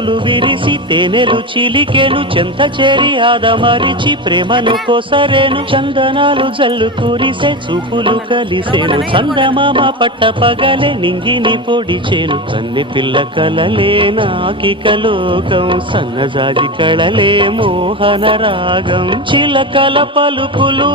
పూలు విరిసి తేనెలు చిలికెను చెంత చేరి ఆదమరిచి ప్రేమను కొసరేను చందనాలు జల్లు కురిసే చూపులు కలిసేను చందమామ పట్ట పగలే నింగిని పొడిచేను కన్నె పిల్ల కలలే నాకిక లోకం సన్నజాజి కళలే మోహన రాగం చిలకల పలుకులు